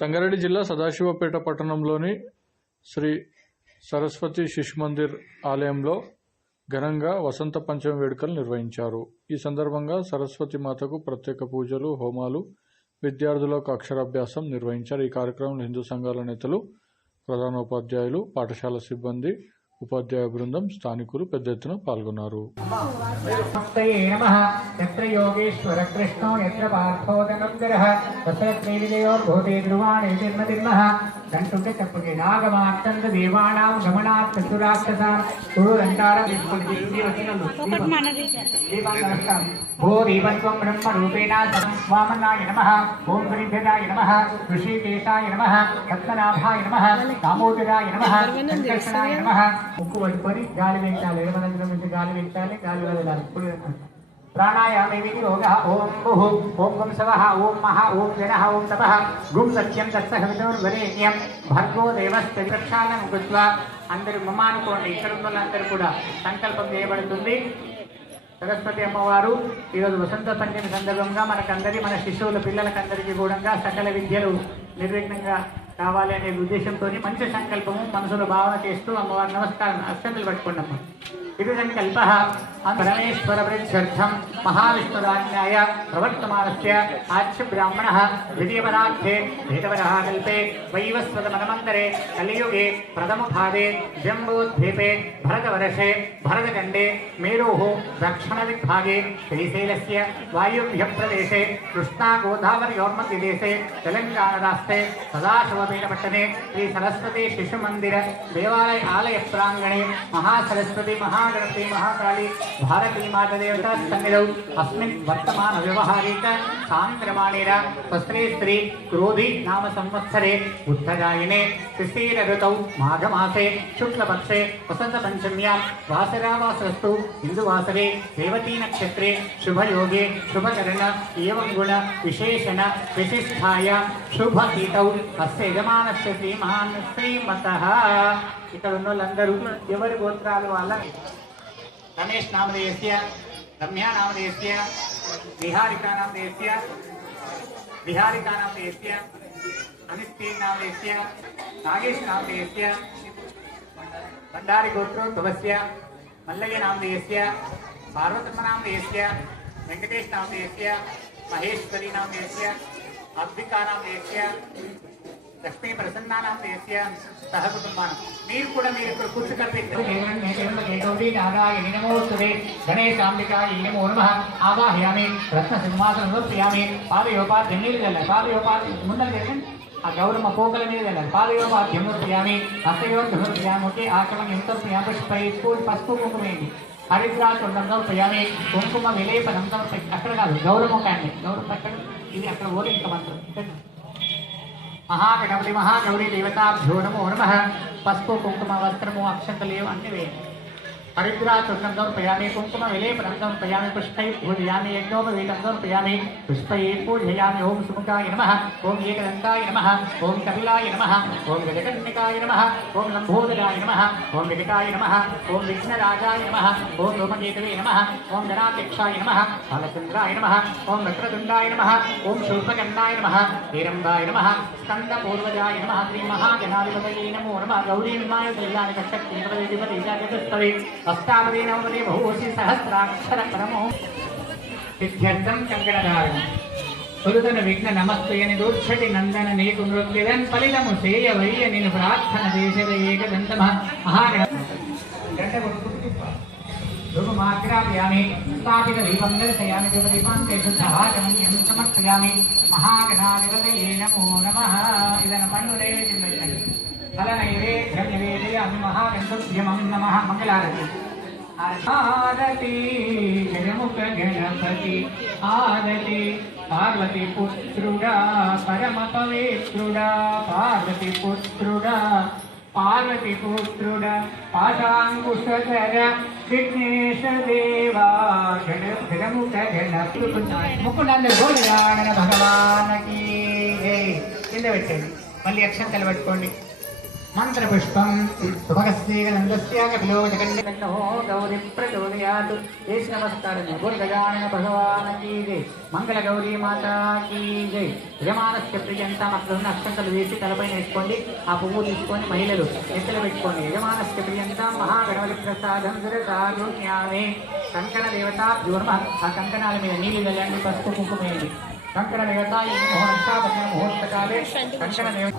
సంగారెడ్డి జిల్లా సదాశివపేట పట్టణంలోని శ్రీ సరస్వతి శిశు మందిర్ ఆలయంలో ఘనంగా వసంత పంచమి వేడుకలు నిర్వహించారు. ఈ సందర్భంగా సరస్వతి మాతకు ప్రత్యేక పూజలు, హోమాలు, విద్యార్థులకు అక్షరాభ్యాసం నిర్వహించారు. ఈ కార్యక్రమంలో హిందూ సంఘాల నేతలు, ప్రధానోపాధ్యాయులు, పాఠశాల సిబ్బంది, ఉపాధ్యాయ బృందం, స్థానికులు పెద్ద ఎత్తున పాల్గొన్నారు. भो दीपत्वं ब्रह्म रूपेण वामनाय नमः, ओम गणेशाय नमः, ऋषिकेशाय नमः, रत्ननाभाय नमः, दामोदराय नमः, संकर्षणाय नमः. मुक्कु पట్టుకొని గాలి వేయాలి. ఎడమనందరం నుంచి గాలి వేయాలి, గాలి వదలాలి. प्राणायामे विनियोगः. ओम भुः, ओम गं सवः, ओम महा, ओम जनः, ओम तपः, गुं सत्यं तत्सवितुर्वरेण्यं भर्गो देवस्य रक्षानं कृत्वा అందరూ మమ అనుకోండి. ఇక్కడ ఉన్న వాళ్ళందరూ కూడా సంకల్పం చేయబడుతుంది. సరస్వతి అమ్మవారు ఈరోజు వసంత పంచమి సందర్భంగా మనకందరి, మన శిశువుల పిల్లలకందరికీ కూడా సకల విద్యలు నిర్విఘ్నంగా కావాలి అనే ఉద్దేశంతో మంచి సంకల్పము మనసులో భావన చేస్తూ అమ్మవారి నమస్కారం అక్షంతలు పట్టుకున్నాము. ఇది సంకల్ప పరమేశ్వర వృద్ధ్యర్థం మహావిష్ణురాజ్ఞాయ ప్రవర్తమానస్య ఆచ్య బ్రాహ్మణ ద్వితీయపరార్థే వేదవరః కల్పే వైవస్వత మనమంతరే కలియుగే ప్రథమ భాగే జంబూద్వీపే భరతవర్షే భరతఖండే మేరోః దక్షిణ విభాగే శ్రీశైలస్య వాయువ్య ప్రదేశే కృష్ణా గోదావరియోర్మధ్యదేశే తెలంగాణ రాష్ట్రే సదాశివపేట పట్టణే శ్రీ సరస్వతి శిశు మందిర దేవాలయ ఆలయ ప్రాంగణే మహాసరస్వతి महागणपति महाकाली भारती माता देवता सन्निधौ अस्मिन् वर्तमान व्यवहारिक सान्द्रमाणेन स्वस्त्रे स्त्री क्रोधी नाम संवत्सरे उत्तरायणे शिशिर ऋतौ माघमासे शुक्लपक्षे वसंत पंचम्यां वासरावासरस्तु हिन्दुवासरे रेवती नक्षत्रे शुभयोगे शुभकरण एवं गुण विशेषण विशिष्टायां शुभतिथौ अस्य यजमानस्य श्रीमहान् श्रीमतः. ఇక్కడ ఉన్న వాళ్ళందరూ ఎవరి గోత్రాలు వాళ్ళ రమేష్ నామధేయస్య, రమ్యా నామధేయస్య, విహారికా నామధేయస్య, అనిస్తీ నామధేయస్య, నాగేష్ నామధేయస్య, భండారి గోత్రోద్భవస్య, మల్లయ్య నామధేయస్య, పార్వతమ్మ నామధేయస్య, వెంకటేష్ నామధేయస్య, మహేశ్వరి నామధేయస్య, అద్వికా నామధేయస్య, లక్ష్మీ ప్రసన్నా నామధేయస్య సహ కుటుంబానం. మీరు కూడా మీరు ఇక్కడ కూర్చుకల్పించండి. నారాయణ నమోస్తుతే గణేశాంబికాయ నమో నమః. ఆవాహయామి రత్న సింహాసనం సమర్పయామి. పాదయోపాద్యం నీళ్ళు వెళ్ళాలి. పాదయోపాద్యం ముందర జరగండి. ఆ గౌరమ్మ పోకల మీద వెళ్ళాలి. పాదయోపాద్యం సమర్పయామి. హస్తయోగం సమర్పయామి. ఆచమనం సమర్పయామి. పుష్పై పసుపు కుంకుమేయండి. హరిద్రాచూర్ణం సమర్పయామి. కుంకుమ విలేపనం సమర్పయామి. అక్కడ కాదు, గౌరమ్మ కాండి. గౌరమ్మ అక్కడ ఇది అక్కడ ఓడి ఇంకా మంత్రం. महागणपति महागौरी देवताभ्यो नमो नमः. पस्पु कुंकुम वस्त्रमो अक्षतलेव अन्य वेद हरिद्राचूर्णं समर्पयामि. कुंकुम विलेपनं समर्पयामि. पुष्पैः पूजयामि. यज्ञोपवीतं समर्पयामि. पुष्पैः पूजयामि. ओम सुमुखाय नमः. ओम एकदन्ताय नमः. ओम कपिलाय नमः. ओम गजकर्णिकाय नमः. ओम लंबोदराय नमः. ओम विदिताय नमः. ओम विघ्नराजाय नमः. ओम रोमकेतवे नमः. ओम गणाध्यक्षाय नमः. बालचन्द्राय नमः. ओम वक्रतुण्डाय नमः. ओम शूर्पकर्णाय नमः. हिरम्बाय नमः. स्कन्दपूर्वजाय नमः. श्री महागणाधिपतये नमो नमः. गौरी विमाय कल्याण शक्ति प्रदेशपति जगतस्तवे अष्टावधि नवमदे बहुवशी सहस्राक्षर परमो सिद्ध्यर्थं कंकणधारणं పురుదన విఘ్న నమస్తయని దూర్ఛటి నందన నీకు నృత్యదన్ ఫలితము సేయవయ్య నిన్ను ప్రార్థన చేసేద ఏకదంతమ ధూపమాగ్రాపయామి. స్థాపిత దీపం దర్శయామి. ధూపదీపాంతే శుద్ధవాచమన్యం సమర్పయామి. మహాగణాధిపతయే నమో నమః. ఇదన పన్ను నైవేద్యం పెట్టండి. ఫల నైవేద్యం నివేదయామి. మహాగణపత్యమం నమః. మంగళారతి. आरती गणमुख गणपति आरती पार्वती पुत्रुडा परम पवित्रुडा पार्वती पुत्रुडा पाशांकुशधर विघ्नेश देवा गणमुख गणपति मुकुंद गोविंद भगवान की जय. కింద పెట్టండి. మళ్ళీ అక్షంతలు పట్టుకోండి. మంత్రపుష్పం సుభగస్యేనందస్య కపిలోచకండో గౌరీ ప్రచోదయాత్ దేశ నమస్కారం గురుగజానన భగవాన్ కీ జై మంగళ గౌరీ మాతా కీ జై యజమానస్య ప్రియంతా అక్కడ అక్షంతలు వేసి తలపైన వేసుకోండి ఆ పువ్వు తీసుకొని మహిళలు ఎత్తులు పెట్టుకోండి యజమానస్య ప్రియంతా మహాగణపతి ప్రసాదం సాధు జ్ఞానే కంకణ దేవత నమ ఆ కంకణాల మీద నీళ్లు వెళ్ళండి పసుపు కుంకుమేయండి కంకణ దేవత ఈ ముహూర్తకాలే కంకణ దేవత